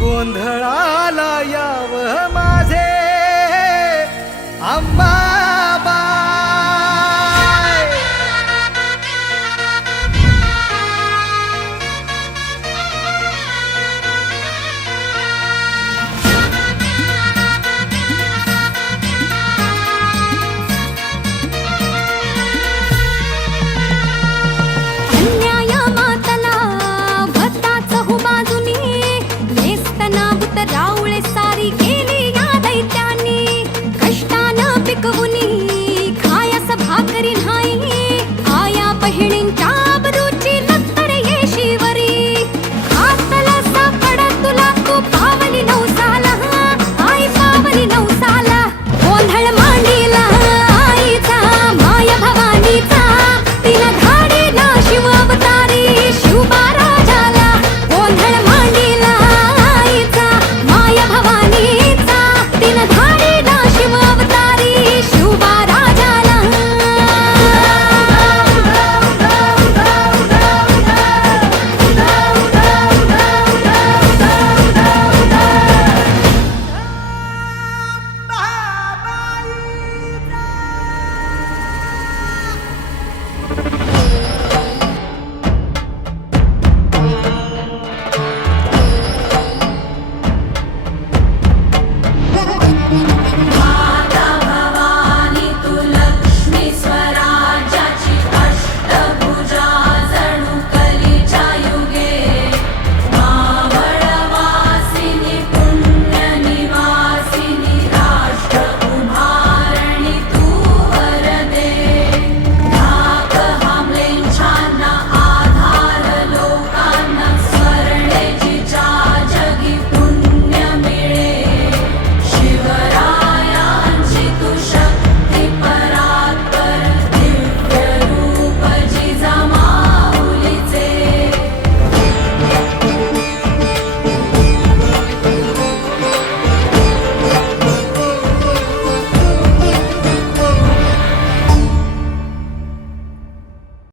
गोंधळाला याव.